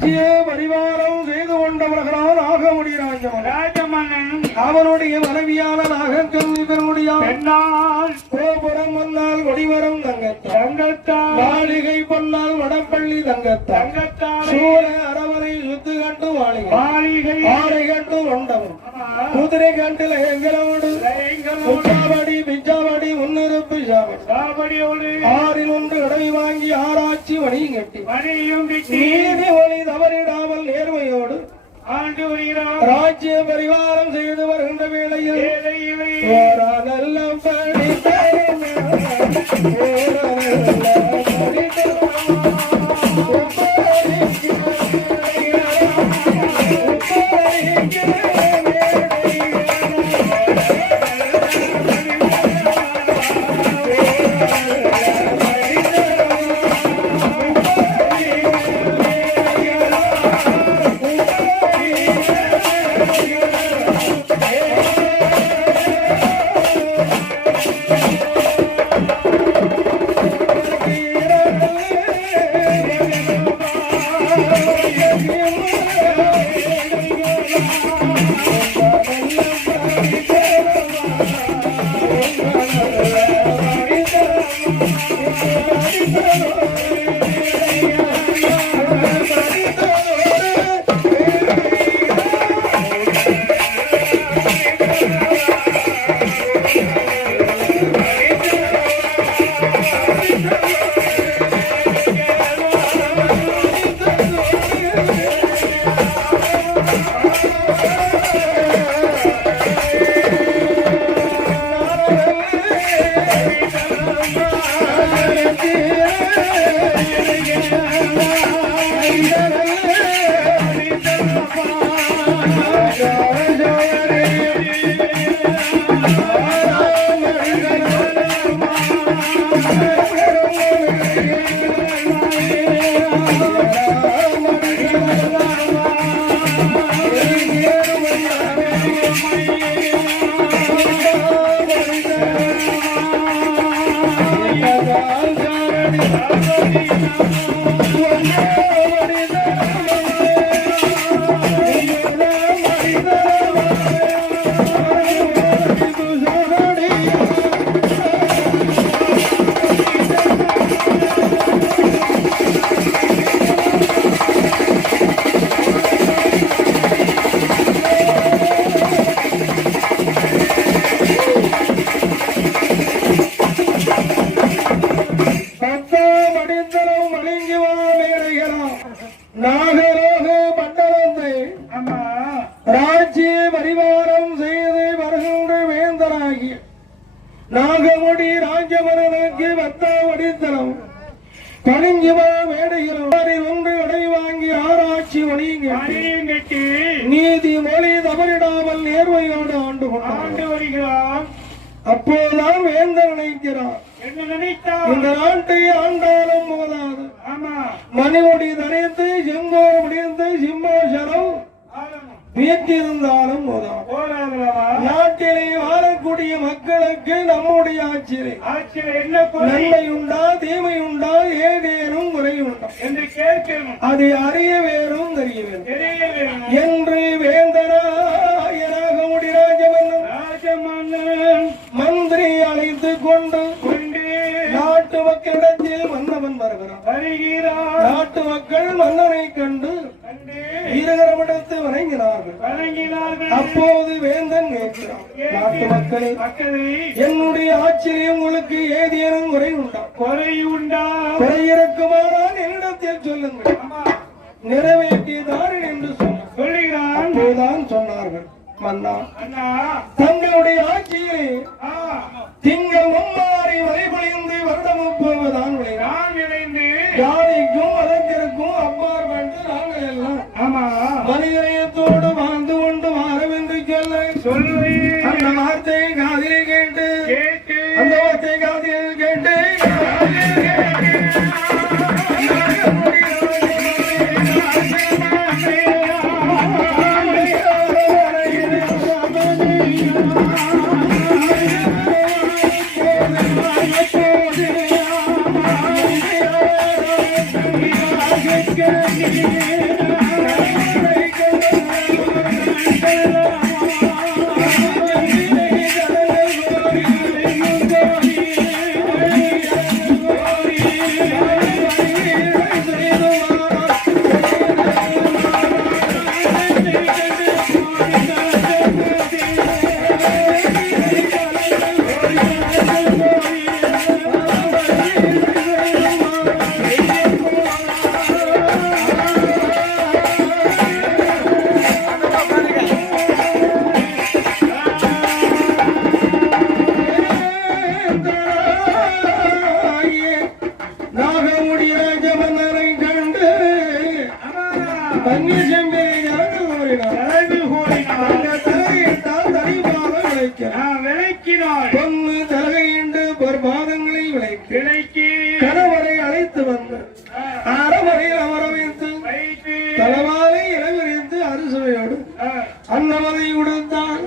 பரிவாரம் செய்து கொண்டவர்களால் ஆக முடியும். ராஜமன்னன் அவனுடைய மனைவியான நாகக்கல் இவனுடைய பெண்ணால் கோபுரம் வந்தால் கொடிவரம் தங்கத்தால் மாளிகை பொன்னால் வடப்பள்ளி தங்கத்தால் சூழ அரவரை சுத்து கண்டு மாளிகை ஆடை கண்டு கொண்டவன் குதிரை கண்டு எங்களோடு முச்சாவடி பிச்சாவடி முன்னிருப்பு சாவடியோடு ஆறில் ஒன்று இடை வாங்கி ஆராய்ச்சி மணியும் கட்டி நீதி ஒளி தவறிடாமல் நேர்மையோடு ஆண்டு வருகிறார். ராஜ்ய பரிவாரம் செய்து வருகின்ற வேளையில் நல்ல நாகரோக மண்டலத்தை ராஜ்ய பரிவாரம் செய்து வருகின்ற வேந்தராகிய நாகமுடி ராஜமரனுக்கு வத்த வடித்தனம் கணிஞ்சுமா மேடையில் ஒன்று இடை வாங்கி ஆராய்ச்சி கட்டி நீதி மொழி தவறிடாமல் நேர்மையோடு ஆண்டு வருகிறார். அப்போதுதான் வேந்தர் நினைக்கிறார், இந்த நாட்டை ஆண்டாலும் போதாது, மணிமுடி தனித்து செங்கோல் முடிந்து சிம்மாசனம் வீட்டிருந்தாலும் போதாது. நாட்டிலே வாழக்கூடிய மக்களுக்கு நம்முடைய ஆட்சியிலே நன்மை உண்டா தீமை உண்டா ஏதேனும் குறையுண்டா என்று கேட்கணும். அதை அறிய வேறும் தெரிய வேண்டும் என்று வேந்தனாக முடி ராஜமன்னன் மந்திரி அழைத்து கொண்டு நாட்டு மக்களிடத்தில் மன்னவன் வருகிறார். நாட்டு மக்கள் மன்னனை கண்டு வீரகரமிடத்து வணங்கினார்கள். அப்போது வேந்தன் கேட்கிறான், நாட்டு மக்களே, என்னுடைய ஆட்சியிலே உங்களுக்கு ஏதேனும் குறை உண்டா? குறை இருக்குமானால் என்னிடத்தில் சொல்லுங்கள், நிறைவேற்றியதான் என்று சொல்லுகிறான். அப்போதுதான் சொன்னார்கள், மன்னா, தங்களுடைய ஆட்சியிலே திங்கள் மும்மாறி வழிபொழிந்து வருடமும் போவதான் விளைந்து ஜாதிக்கும் மதத்திற்கும் அப்பாற்பட்டு நாங்கள் எல்லாம் மனிதனையத்தோடு வாழ்ந்து கொண்டு வாரவென்று சொல்லி அந்த வார்த்தையை காதிலே கேட்டு அந்த வார்த்தையை காதில் கேட்டு Thank you. தண்ணி செம்பினை ஜலங்கள் கோரினார் அந்த தலையிட்டால் தனிபாக விளைக்கிறார் பொண்ணு தலையிண்டு பொற்பாதங்களை விளைக்கி கணவரை அழைத்து வந்து அறவரையில் அமர வைத்து தலைவாலை இளவிரிந்து அறுசுவையோடு அன்னமதை உடுத்தான்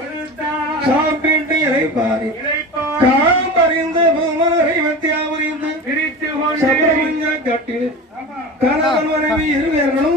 சாப்பிட்டு இலைப்பாரி காம் அறிந்து பூமரை வத்தியா புரிந்து சப்ரமஞ்ச கட்டில் கணவன் மனைவி இருவேர்களும்